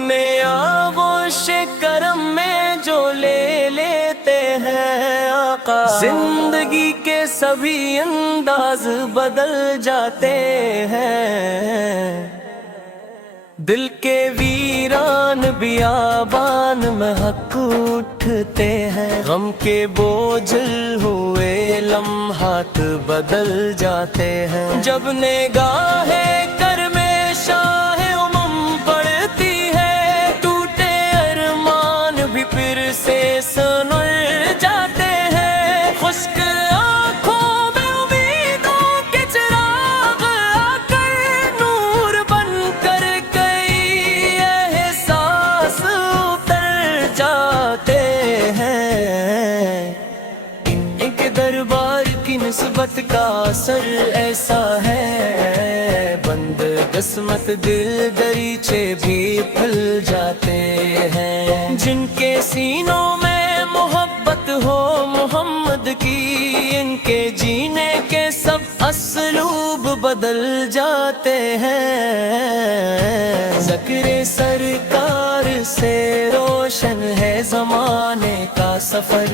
اپنے آغوش کرم میں جو لے لیتے ہیں آقا، زندگی کے سبھی انداز بدل جاتے ہیں۔ دل کے ویران بیابان میں حق اٹھتے ہیں، غم کے بوجھل ہوئے لمحات بدل جاتے ہیں۔ جب نگاہ کرم شاہ امم پڑتی ہے، ٹوٹے ارمان بھی پھر سے سنور جاتے ہیں۔ خشک آنکھوں میں امیدوں کے چراغ آ کر نور بن کر کئی احساس اتر جاتے ہیں۔ ان کے دربار کی نسبت کا اثر ایسا ہے، بند قسمت دل دریچے بھی کھل جاتے ہیں۔ جن کے سینوں میں محبت ہو محمد کی، ان کے جینے کے سب اسلوب بدل جاتے ہیں۔ ذکر سرکار سے روشن ہے زمانے کا سفر،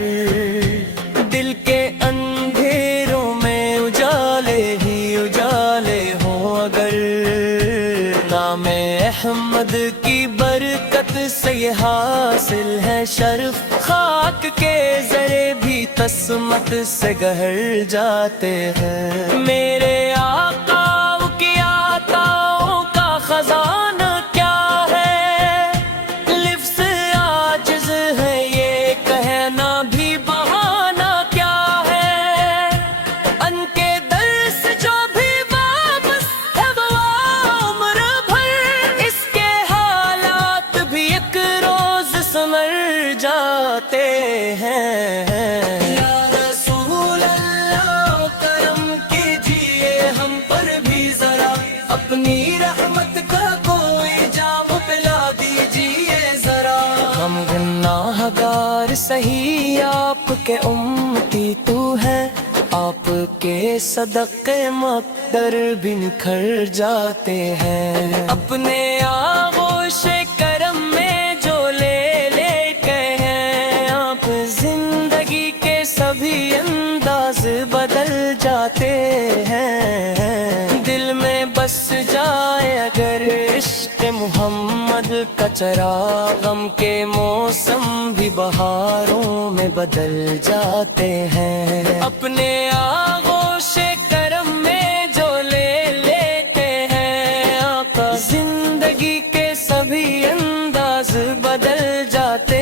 دل کے اندھیروں میں اجالے ہی اجالے ہوں اگر، نام احمد کی برکت سے یہ حاصل ہے شرف، خاک کے ذرے بھی تسمت سے گہر جاتے ہیں۔ میرے آقا کی عطاؤں کا خزانہ کیا ہے، لفظ عاجز ہے یہ کہنا بھی بہانہ کیا ہے، ان کے در سے جو بھی واپس ہے وہ عمر بھر، اس کے حالات بھی ایک روز سمر جاتے ہیں۔ یا رسول اللہ کرم کیجیے ہم پر بھی ذرا، اپنی رحمت کا کوئی جام پلا دیجیے ذرا، ہم گناہ گار سہی آپ کے امتی تو ہے، آپ کے صدقے مقدر بھی نکھر جاتے ہیں۔ اپنے آغوش کرم میں جو لے لیتے ہیں آپ، زندگی کے سبھی انداز بدل جاتے ہیں۔ دل میں بس جائے اگر عشق محمد کا چراغ، غم کے موسم بھی بہاروں میں بدل جاتے ہیں۔ اپنے آغوش کرم میں جو لے لیتے ہیں آقا، زندگی کے سبھی انداز بدل جاتے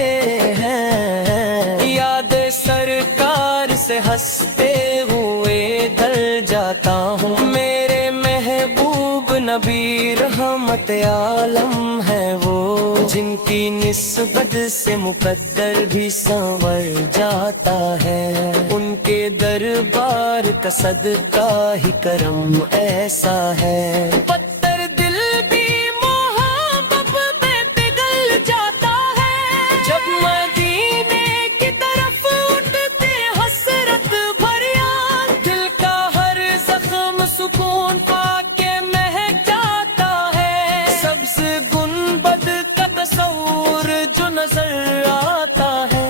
ہیں۔ یاد سرکار سے ہنستے ہوئے ڈھل جاتا ہوں، میرے محبوب نبی رحمت عالم ہے وہ، جن کی نسبت سے مقدر بھی سنور جاتا ہے۔ ان کے دربار کا صدقہ ہی کرم ایسا ہے، پتھر دل بھی محبت میں پگھل جاتا ہے، جب مدینے کی طرف اٹھتے حسرت بھریاں، دل کا ہر زخم سکون پا کے مہک جاتا ہے۔ سبز گنبد کا تصور جو نظر آتا ہے،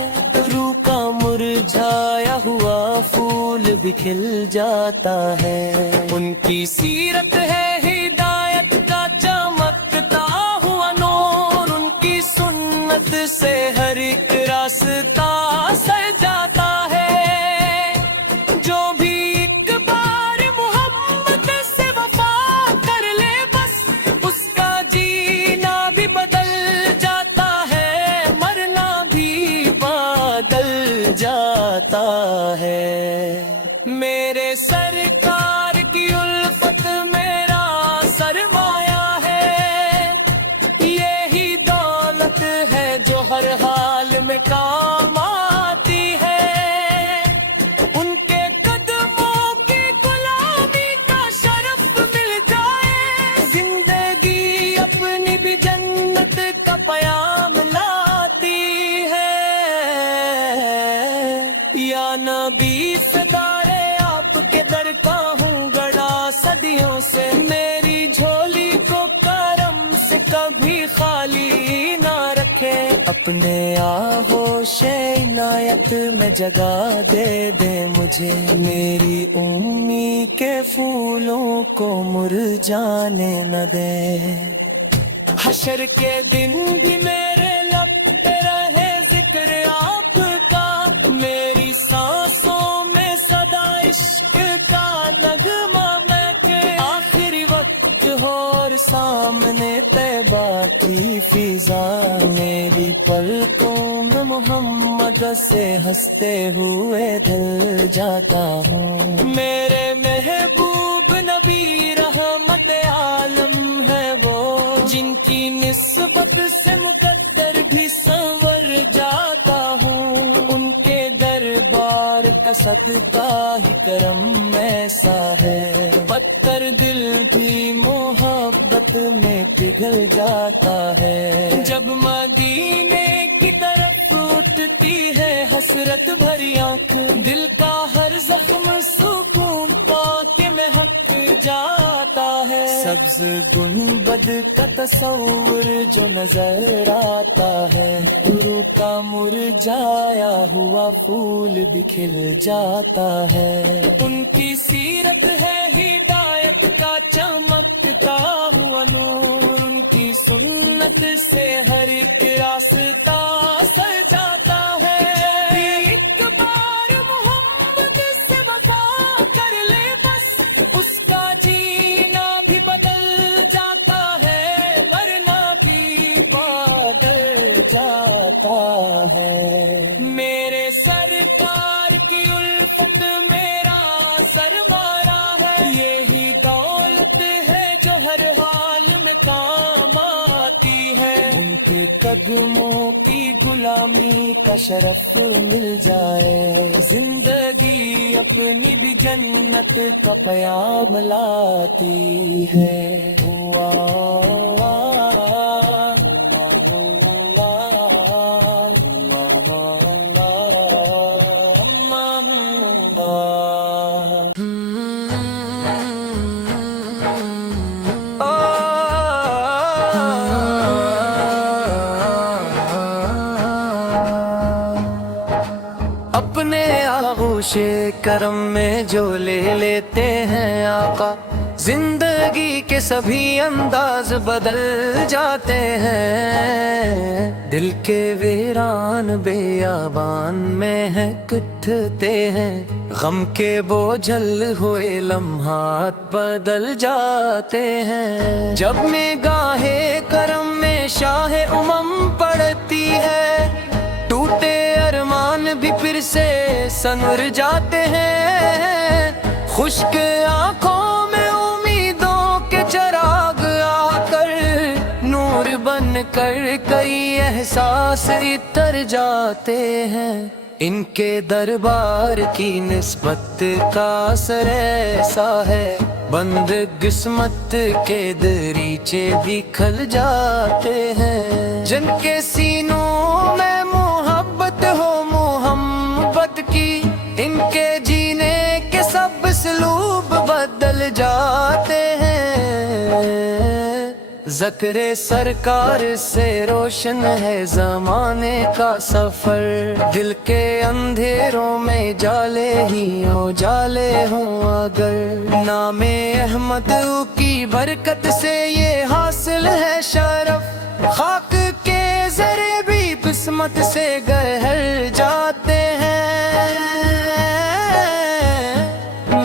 روح کا مرجھایا ہوا پھول بھی کھل جاتا ہے۔ ان کی سیرت ہے ہدایت کا چمکتا ہوا نور، ان کی سنت سے ہر ایک راستہ سر جاتا ہے۔ جو بھی ایک بار محمد سے وفا کر لے بس، اس کا جینا بھی بدل جاتا ہے، مرنا بھی بدل جاتا ہے۔ میرے سرکار کی الفت میرا سرمایہ ہے، یہی دولت ہے جو ہر حال میں کام آتی ہے۔ ان کے قدموں کی غلامی کا شرف مل جائے، زندگی اپنی بھی جنت کا پیام لاتی ہے۔ یا نبی فدائے آپ کے در کا ہوں گڑا صدیوں سے، میری جھولی کو کرم سے کبھی خالی اپنے آغوش عنایت میں جگہ دے دے مجھے، میری امید کے پھولوں کو مرجھانے نہ دے۔ حشر کے دن بھی میرے لب پہ رہے ذکر آپ کا، میری سانسوں میں صدا عشق کا نغمہ مہکے، آخری وقت ہو اور سامنے طیبہ کی فضا، میری پلکوں میں محمد سے ہنستے ہوئے دل جاتا ہوں۔ میرے محبوب نبی رحمت عالم ہے وہ، جن کی نسبت سے مقدر بھی سنور جاتا ہوں، ان کے دربار کا صدقہ ہی کرم ایسا ہے، پتھر دل بھی محبت میں پگھل جاتا ہے۔ جب مدینے کی طرف اٹھتی ہے حسرت بھری آنکھ، دل کا ہر زخم سکون پا کے مہک جاتا ہے، سبز گنبد کا تصور جو نظر آتا ہے، روح کا مرجھایا ہوا پھول بھی کھل جاتا ہے، ان کی سیرت ہے ہدایت کا چمکتا ہوا نور، ان کی سنت سے ہر ایک راستہ سر جاتا ہے۔ ایک بار محمد سے وفا کر لے بس، اس کا جینا بھی بدل جاتا ہے، مرنا بھی بدل جاتا ہے۔ میرے سرکار کی الفت میرا سرمایہ ہے، یہی دولت ہے جو ہر حال میں کام آتی ہے، ان کے قدموں کی غلامی کا شرف مل جائے، زندگی اپنی بھی جنت کا پیام لاتی ہے۔ اپنے آغوش کرم میں جو لے لیتے ہیں آقا، زندگی کے سبھی انداز بدل جاتے ہیں، دل کے ویران بیابان میں ہے کٹھتے ہیں، غم کے بوجھل ہوئے لمحات بدل جاتے ہیں، جب نگاہ کرم میں شاہ پڑتی ہے، ٹوٹے ارمان بھی پھر سے سنور جاتے ہیں، خشک آنکھوں میں امیدوں کے چراغ آ کر نور بن کر کئی احساس اتر جاتے ہیں، ان کے دربار کی نسبت کا اثر ایسا ہے، بند قسمت کے دریچے بھی کھل جاتے ہیں، جن کے سینوں میں محبت ہو محبت کی، ان کے جینے کے سب اسلوب بدل جاتے ہیں، ذکر سرکار سے روشن ہے زمانے کا سفر، دل کے اندھیروں میں جالے ہی اجالے ہوں اگر، نام احمد کی برکت سے یہ حاصل ہے شرف، خاک کے ذرے بھی قسمت سے گہر جاتے ہیں،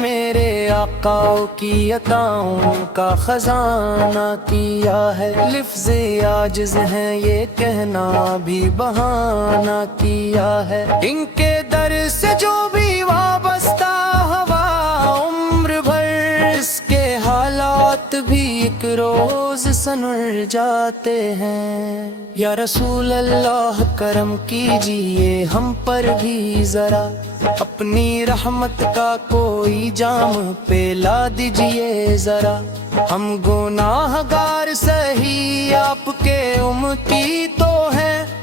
میرے آقا کی عطاؤں کا خزانہ کیا ہے، لفظ عاجز ہیں یہ کہنا بھی بہانہ کیا ہے، ان کے در سے جو بھی وابستہ ہوا عمر بھر، اس کے حالات بھی ایک روز سنور جاتے ہیں، یا رسول اللہ کرم کیجئے ہم پر بھی ذرا، اپنی رحمت کا کوئی جام پلا دیجئے ذرا، ہم گناہ گار سہی آپ کے امتی تو ہیں،